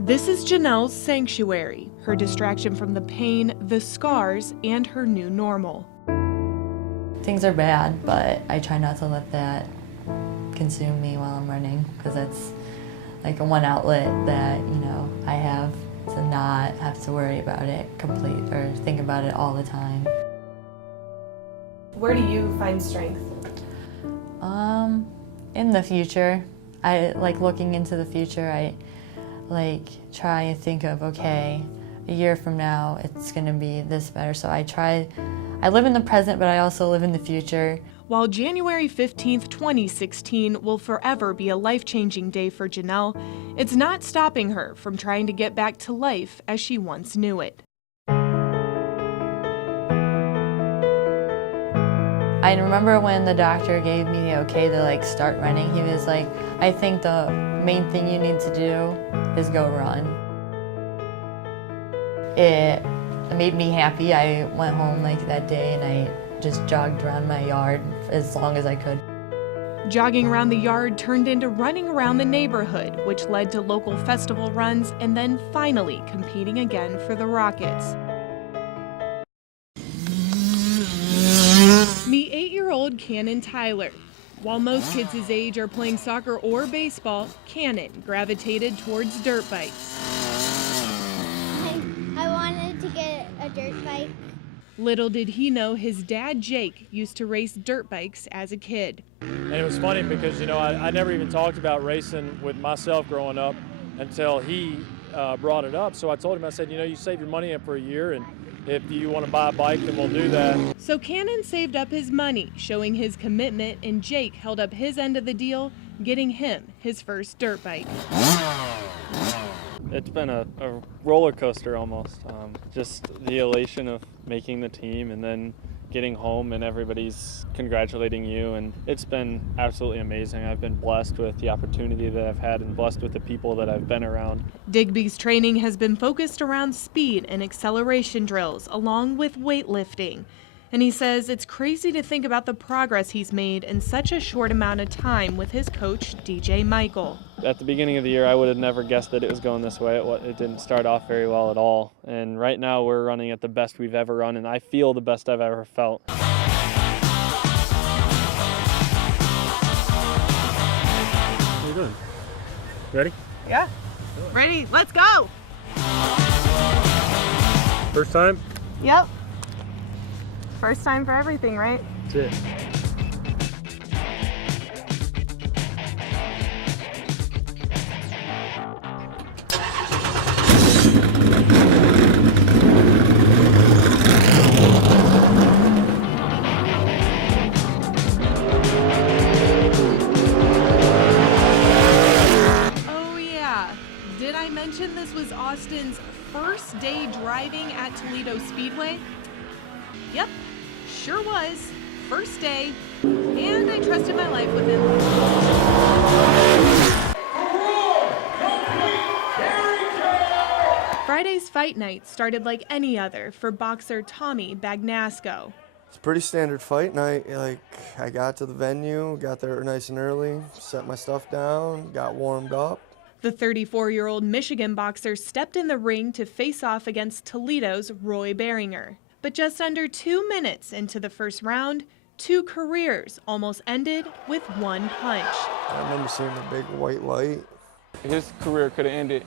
This is Janelle's sanctuary, her distraction from the pain, the scars, and her new normal. Things are bad, but I try not to let that consume me while I'm running, because it's like a one outlet that, I have to not have to worry about it or think about it all the time. Where do you find strength? In the future. I like looking into the future. I try and think of, okay, a year from now it's gonna be this better. So I live in the present, but I also live in the future. While January 15th, 2016 will forever be a life-changing day for Janelle, it's not stopping her from trying to get back to life as she once knew it. I remember when the doctor gave me the okay to start running, he was like, I think the main thing you need to do is go run. It made me happy. I went home that day and I just jogged around my yard as long as I could. Jogging around the yard turned into running around the neighborhood, which led to local festival runs and then finally competing again for the Rockets. Meet 8-year-old Cannon Tyler. While most kids his age are playing soccer or baseball, Cannon gravitated towards dirt bikes. I wanted to get a dirt bike. Little did he know his dad, Jake, used to race dirt bikes as a kid. And it was funny because, I never even talked about racing with myself growing up until he brought it up. So I told him, I said, you save your money up for a year, and if you want to buy a bike, then we'll do that. So Cannon saved up his money, showing his commitment, and Jake held up his end of the deal, getting him his first dirt bike. It's been a roller coaster almost. Just the elation of making the team and then getting home and everybody's congratulating you, and it's been absolutely amazing. I've been blessed with the opportunity that I've had and blessed with the people that I've been around. Digby's training has been focused around speed and acceleration drills along with weightlifting. And he says it's crazy to think about the progress he's made in such a short amount of time with his coach, DJ Michael. At the beginning of the year, I would have never guessed that it was going this way. It didn't start off very well at all. And right now we're running at the best we've ever run, and I feel the best I've ever felt. What are you doing? Ready? Yeah. Ready? Let's go! First time? Yep. First time for everything, right? That's it. Oh yeah. Did I mention this was Austin's first day driving at Toledo Speedway? Yep. Sure was. First day. And I trusted my life with him. Friday's fight night started like any other for boxer Tommy Bagnasco. It's a pretty standard fight night. I got to the venue, got there nice and early, set my stuff down, got warmed up. The 34-year-old Michigan boxer stepped in the ring to face off against Toledo's Roy Beringer. But just under 2 minutes into the first round, two careers almost ended with one punch. I remember seeing the big white light. His career could have ended.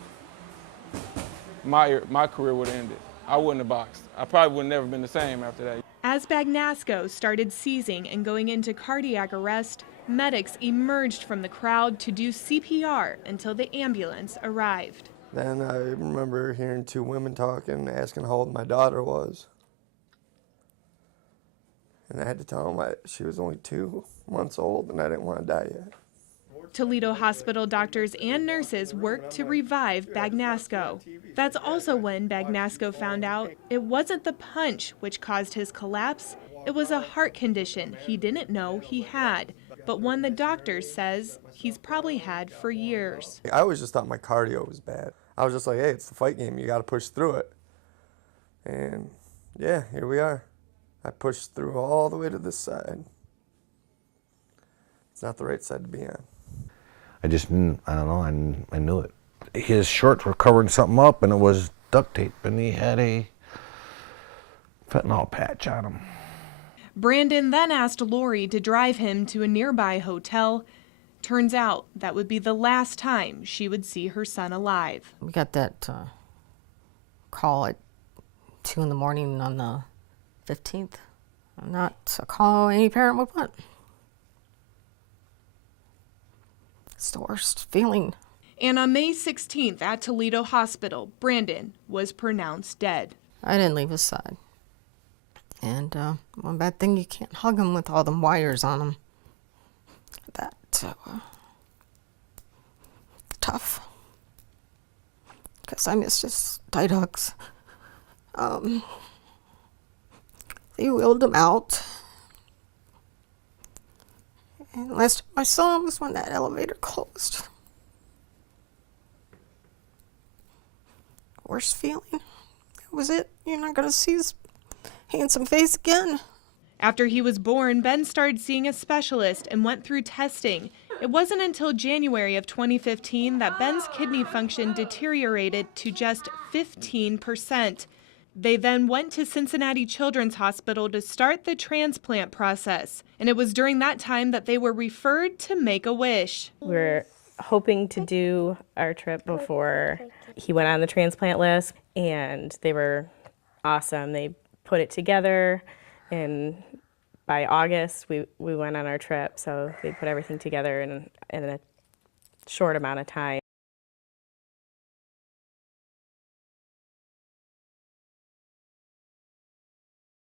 My career would have ended. I wouldn't have boxed. I probably would have never been the same after that. As Bagnasco started seizing and going into cardiac arrest, medics emerged from the crowd to do CPR until the ambulance arrived. Then I remember hearing two women talking, asking how old my daughter was. And I had to tell them she was only 2 months old and I didn't want to die yet. Toledo Hospital doctors and nurses worked to revive Bagnasco. That's also when Bagnasco found out it wasn't the punch which caused his collapse. It was a heart condition he didn't know he had, but one the doctor says he's probably had for years. I always just thought my cardio was bad. I was just like, hey, it's the fight game. You got to push through it. And yeah, here we are. I pushed through all the way to this side. It's not the right side to be on. I just, I don't know, I knew it. His shorts were covering something up, and it was duct tape, and he had a fentanyl patch on him. Brandon then asked Lori to drive him to a nearby hotel. Turns out that would be the last time she would see her son alive. We got that call at 2 in the morning on the 15th. Not a call any parent would want. It's the worst feeling. And on May 16th at Toledo Hospital, Brandon was pronounced dead. I didn't leave his side. And one bad thing, you can't hug him with all them wires on him. That, tough. Because I missed his tight hugs. They wheeled him out. And last time I saw him was when that elevator closed. Worst feeling. That was it. You're not going to see his handsome face again. After he was born, Ben started seeing a specialist and went through testing. It wasn't until January of 2015 that Ben's kidney function deteriorated to just 15%. They then went to Cincinnati Children's Hospital to start the transplant process. And it was during that time that they were referred to Make-A-Wish. We're hoping to do our trip before he went on the transplant list, and they were awesome. They put it together, and by August we went on our trip, so they put everything together in a short amount of time.